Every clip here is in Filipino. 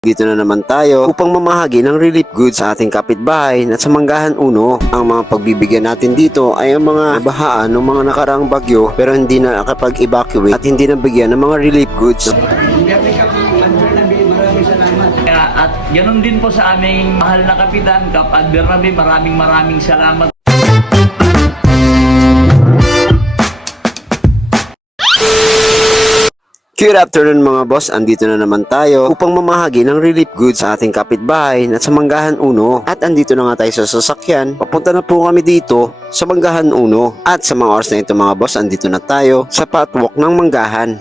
Dito na naman tayo upang mamahagi ng relief goods sa ating kapitbahay at sa Manggahan Uno. Ang mga pagbibigyan natin dito ay ang mga bahaan ng mga nakaraang bagyo pero hindi na nakapag-evacuate at hindi nabigyan ng mga relief goods. At ganun din po sa aming mahal na kapitan, Kap Ad Bernabe, maraming maraming salamat Good afternoon mga boss, andito na naman tayo upang mamahagi ng relief goods sa ating kapitbahay at sa Manggahan Uno. At andito na nga tayo sa sasakyan, papunta na po kami dito sa Manggahan Uno. At sa mga oras na ito mga boss, andito na tayo sa patwalk ng Manggahan.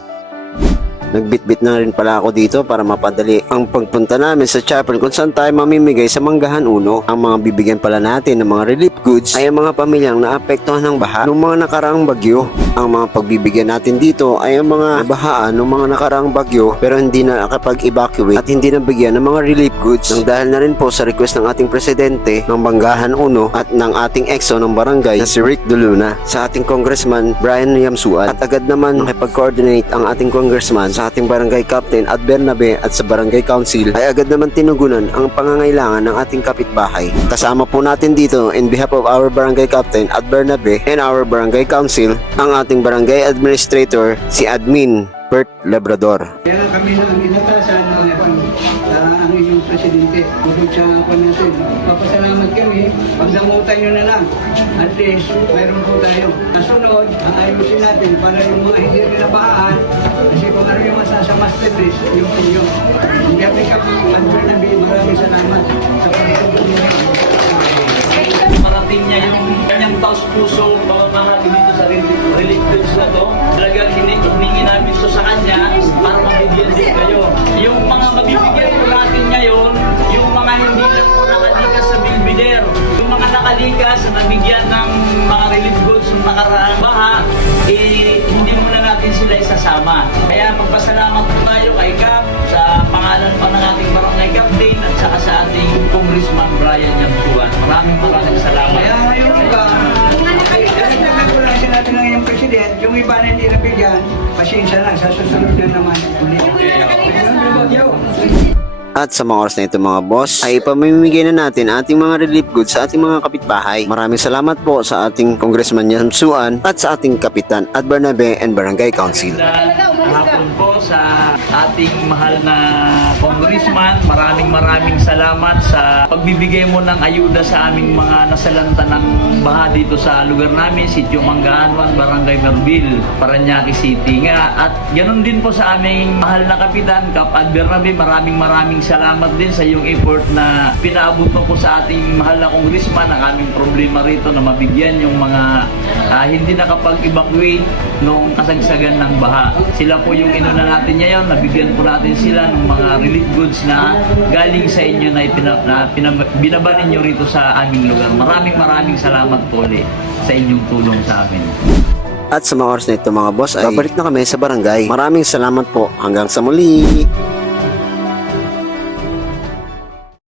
Nagbitbit na rin pala ako dito para mapadali ang pagpunta namin sa chapel kung saan tayo mamimigay sa Manggahan Uno. Ang mga bibigyan pala natin ng mga relief goods ay ang mga pamilyang naapektuhan ng baha ng mga nakaraang bagyo. Ang mga pagbibigyan natin dito ay ang mga bahaan ng mga nakaraang bagyo pero hindi na nakapag-evacuate at hindi nabigyan ng mga relief goods. Nang dahil na rin po sa request ng ating presidente ng Manggahan Uno at ng ating EXO ng barangay na si Rick Duluna sa ating congressman Brian Yamsuan at agad naman nakipag-coordinate ang ating congressman sa ating barangay captain at Bernabe at sa barangay council ay agad naman tinugunan ang pangangailangan ng ating kapitbahay. Kasama po natin dito in behalf of our barangay captain at Bernabe and our barangay council ang ating barangay administrator si Admin Bert Labrador. Kaya kami na ang inatasan ng uh, ang inyong presidente. Bukod sa ako natin. Papasalamat kami. Pagdamutan nyo na lang. At least, mayroon po tayo. Nasunod, ang ayusin natin para yung mga hindi rin nabahaan. Kasi kung ano yung masasa master list, yung inyo. Ang gabi ka, Andrew Nabi, maraming salamat sa pagtutulong ninyo. parating niya yung kanyang taos puso pamamahagi nakalikas na nabigyan ng mga relief goods ng nakaraang baha, eh, hindi muna natin sila isasama. Kaya magpasalamat po tayo kay Cap sa pangalan pa ng ating barangay captain at saka sa ating congressman Brian Yamsuan. Maraming maraming salamat. Kaya ngayon ka, dahil nagkakulasin natin ng iyong president, yung iba na hindi nabigyan, pasensya na, sa susunod na naman ulit. Ayun, At sa mga oras na ito mga boss, ay ipamimigay na natin ating mga relief goods sa ating mga kapitbahay. Maraming salamat po sa ating Congressman Yamsuan at sa ating Kapitan at Bernabe and Barangay Council. Hapon po sa ating mahal na congressman. Maraming maraming salamat sa pagbibigay mo ng ayuda sa aming mga nasalanta ng baha dito sa lugar namin, Sitio Manggaanwan, Barangay Merbil, Paranaque City. Nga, at ganun din po sa aming mahal na kapitan, Kap Bernabe, maraming maraming salamat din sa iyong effort na pinaabot mo po sa ating mahal na congressman ang aming problema rito na mabigyan yung mga ah, hindi nakapag-evacuate nung kasagsagan ng baha. Sila po yung inuna natin ngayon, nabigyan po natin sila ng mga relief goods na galing sa inyo na, ipina, na pinab- binaba ninyo rito sa aming lugar. Maraming maraming salamat po ulit sa inyong tulong sa amin. At sa mga oras na ito mga boss ay babalik na kami sa barangay. Maraming salamat po. Hanggang sa muli.